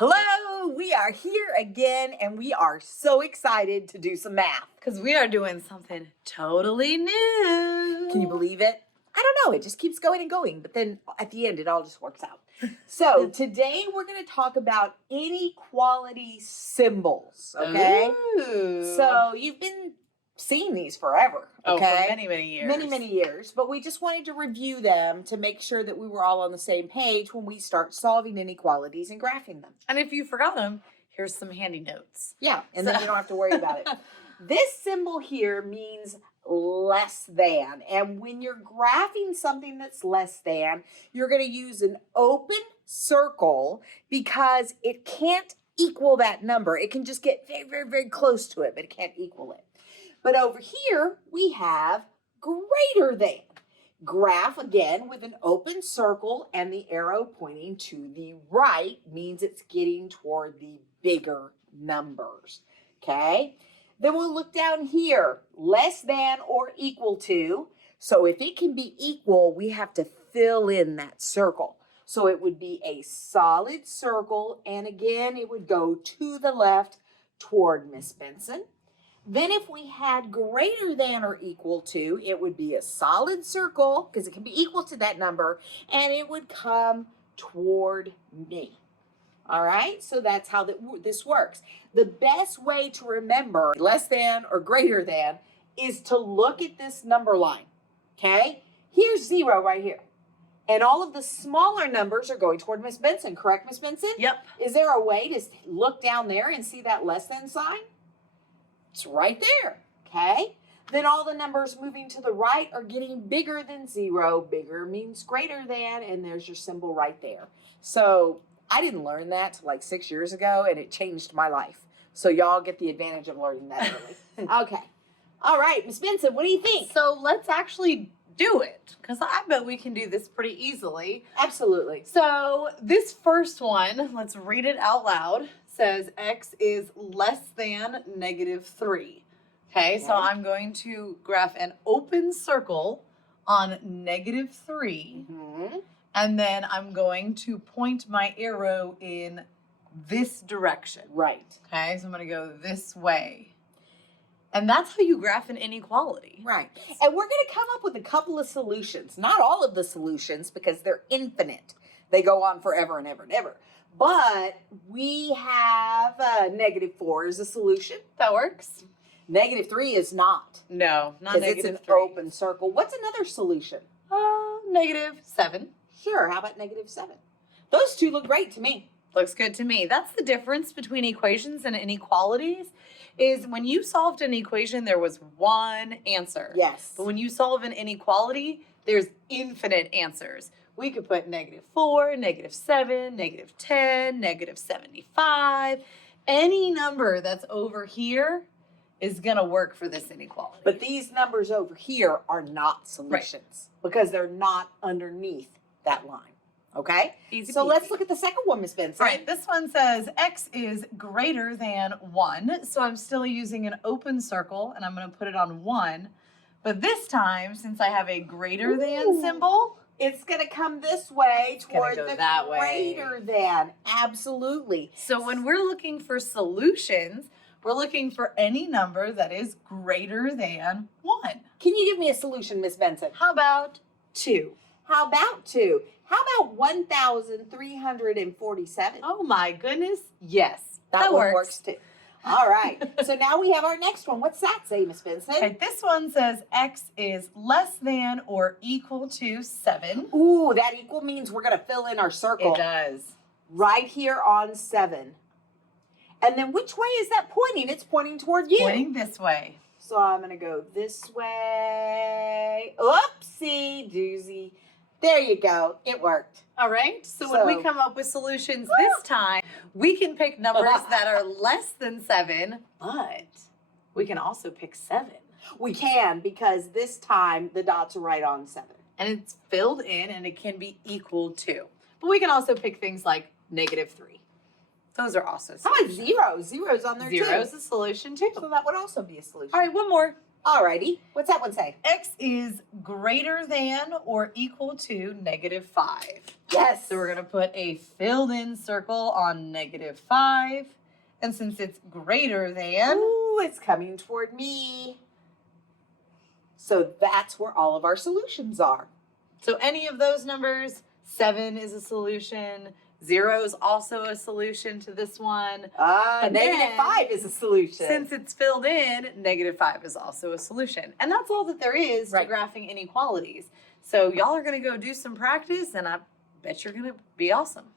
Hello, we are here again and we are so excited to do some math. Because we are doing something totally new. Can you believe it? I don't know, it just keeps going and going, but then at the end it all just works out. So today we're going to talk about inequality symbols, okay? Ooh. So you've been seeing these forever, okay? For many, many years. Many years, but we just wanted to review them to make sure that we were all on the same page when we start solving inequalities and graphing them. And if you forgot them, here's some handy notes. Yeah, and then you don't have to worry about it. This symbol here means less than, and when you're graphing something that's less than, you're going to use an open circle because it can't equal that number. It can just get very close to it, but it can't equal it. But over here, we have greater than. Graph again with an open circle and the arrow pointing to the right means it's getting toward the bigger numbers, okay? Then we'll look down here, less than or equal to. So if it can be equal, we have to fill in that circle. So it would be a solid circle, and again, it would go to the left toward Miss Benson. Then if we had greater than or equal to, it would be a solid circle because it can be equal to that number, and it would come toward me. All right, so that's how this works. The best way to remember less than or greater than is to look at this number line, okay? Here's 0 right here. And all of the smaller numbers are going toward Miss Benson, correct, Miss Benson? Yep. Is there a way to look down there and see that less than sign? It's right there, okay? Then all the numbers moving to the right are getting bigger than 0. Bigger means greater than, and there's your symbol right there. So I didn't learn that till like 6 years ago, and it changed my life. So y'all get the advantage of learning that early. Okay. All right, Miss Benson, what do you think? So let's actually do it, because I bet we can do this pretty easily. Absolutely. So this first one, let's read it out loud, says x is less than -3. Okay, so I'm going to graph an open circle on -3. And then I'm going to point my arrow in this direction. Right. Okay, so I'm going to go this way. And that's how you graph an inequality. Right. And we're going to come up with a couple of solutions. Not all of the solutions because they're infinite. They go on forever and ever and ever. But we have -4 as a solution. That works. -3 is not. No, not because it's an -3. open circle. What's another solution? -7. Sure, how about -7? Those two look great to me. Looks good to me. That's the difference between equations and inequalities, is when you solved an equation, there was one answer. Yes. But when you solve an inequality, there's infinite answers. We could put -4, -7, -10, -75. Any number that's over here is going to work for this inequality. But these numbers over here are not solutions because they're not underneath that line. Okay? Easy so peasy. let's look at the second one, Miss Benson. All right, this one says x is greater than 1. So I'm still using an open circle, and I'm going to put it on 1. But this time, since I have a greater than symbol, it's going to come this way toward go the that greater than. Absolutely. So when we're looking for solutions, we're looking for any number that is greater than 1. Can you give me a solution, Miss Benson? How about 2? How about 2? How about 1,347? Oh my goodness. Yes, that one works too. All right. So now we have our next one. What's that say, Miss Benson? Okay, this one says x is less than or equal to 7. Ooh, that equal means we're going to fill in our circle. It does. Right here on 7. And then which way is that pointing? It's pointing toward you. Pointing this way. So I'm going to go this way. Oopsie doozy. There you go. It worked. All right. So when we come up with solutions this time, we can pick numbers that are less than 7, but we can also pick 7. We can, because this time the dots are right on 7. And it's filled in, and it can be equal to. But we can also pick things like -3. Those are also How about solutions. 0? Zero's on there too. Zero's a solution too. So that would also be a solution. All right, one more. Alrighty. What's that one say? X is greater than or equal to -5. Yes. So we're going to put a filled in circle on -5. And since it's greater than, Ooh, it's coming toward me. So that's where all of our solutions are. so any of those numbers, 7 is a solution. 0 is also a solution to this one. But Negative then, 5 is a solution. Since it's filled in, -5 is also a solution. And that's all that there is Right. to graphing inequalities. So y'all are going to go do some practice, and I bet you're going to be awesome.